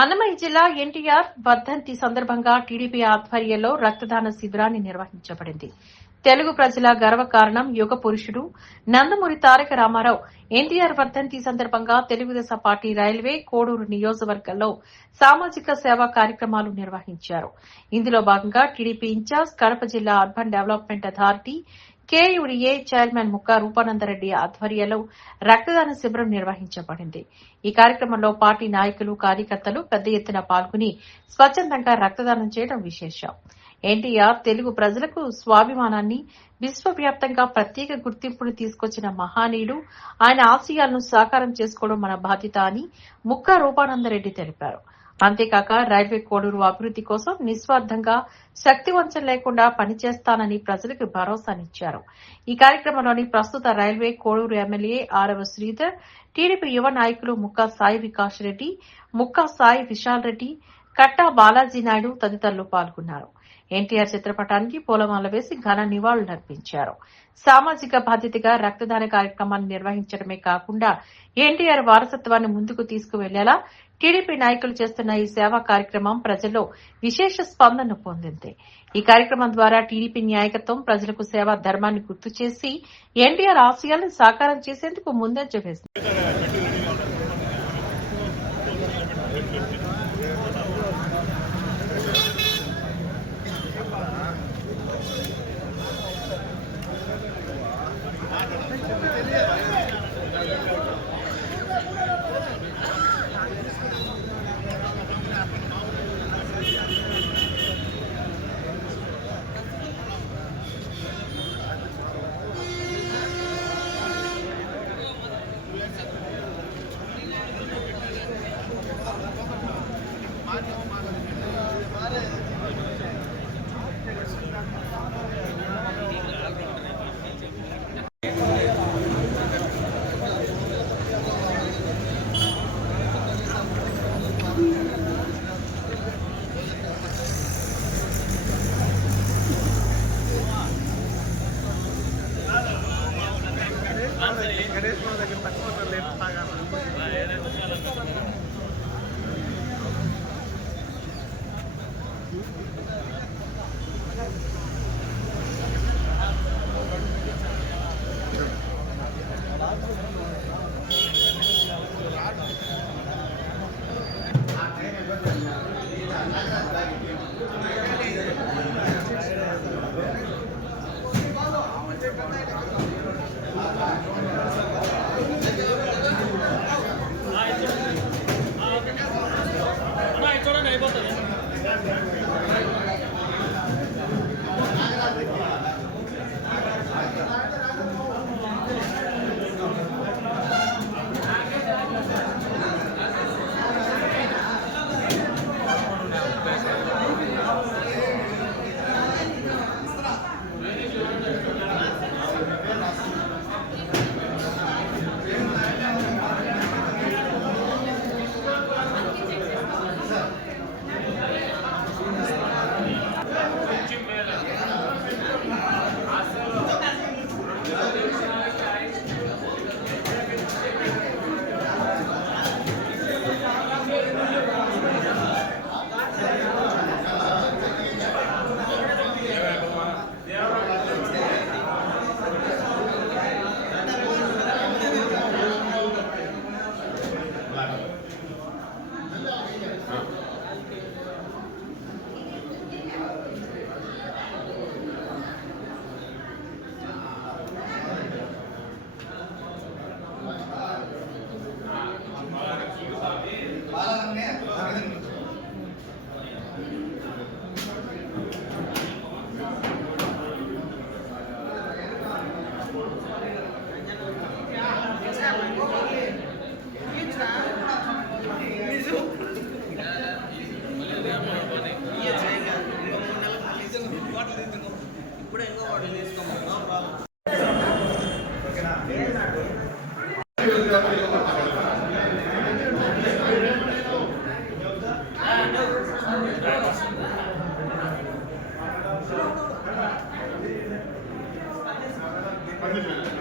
అన్నమయ్య జిల్లా ఎన్టీఆర్ వర్ధంతి సందర్భంగా టీడీపీ ఆధ్వర్యంలో రక్తదాన శిబిరాన్ని నిర్వహించబడింది. తెలుగు ప్రజల గర్వకారణం యుగ పురుషుడు నందమూరి తారక రామారావు ఎన్టీఆర్ వర్ధంతి సందర్భంగా తెలుగుదేశం పార్టీ రైల్వే కోడూరు నియోజకవర్గంలో సామాజిక సేవా కార్యక్రమాలు నిర్వహించారు. ఇందులో భాగంగా టీడీపీ ఇన్ఛార్జ్ కడప జిల్లా urban development authority కేయుడిఏ chairman Mukka Roopananda Reddy ఆధ్వర్యంలో రక్తదాన శిబిరం నిర్వహించబడింది. ఈ కార్యక్రమంలో పార్టీ నాయకులు కార్యకర్తలు పెద్ద ఎత్తున పాల్గొని స్వచ్చందంగా రక్తదానం చేయడం విశేషం. ఎన్టీఆర్ తెలుగు ప్రజలకు స్వాభిమానాన్ని, విశ్వవ్యాప్తంగా ప్రత్యేక గుర్తింపును తీసుకొచ్చిన మహానీయుడు. ఆయన ఆశయాలను సాకారం చేసుకోవడం మన బాధ్యత అని ముక్కా రూపానందరెడ్డి తెలిపారు. అంతేకాక రైల్వే కోడూరు అభివృద్ది కోసం నిస్వార్థంగా శక్తివంచన లేకుండా పనిచేస్తానని ప్రజలకు భరోసానిచ్చారు. ఈ కార్యక్రమంలోని ప్రస్తుత రైల్వే కోడూరు ఎమ్మెల్యే ఆరవ శ్రీధర్, టీడీపీ యువ నాయకులు ముక్కా సాయి వికాస్ రెడ్డి, ముక్కా సాయి విశాల్ రెడ్డి, కట్టా బాలాజీ నాయుడు తదితరులు పాల్గొన్నారు. ఎన్టీఆర్ చిత్రపటానికి పూలమాల వేసి ఘన నివాళులర్పించారు. సామాజిక బాధ్యతగా రక్తదాన కార్యక్రమాన్ని నిర్వహించడమే కాకుండా ఎన్టీఆర్ వారసత్వాన్ని ముందుకు తీసుకువెళ్లేలా టీడీపీ నాయకులు చేస్తున్న ఈ సేవా కార్యక్రమం ప్రజల్లో విశేష స్పందనను పొందింది. ఈ కార్యక్రమం ద్వారా టీడీపీ నాయకత్వం ప్రజలకు సేవా ధర్మాన్ని గుర్తు చేసి ఎన్టీఆర్ ఆశయాలను సాకారం చేసేందుకు ముందంజ వేసింది. Thank you.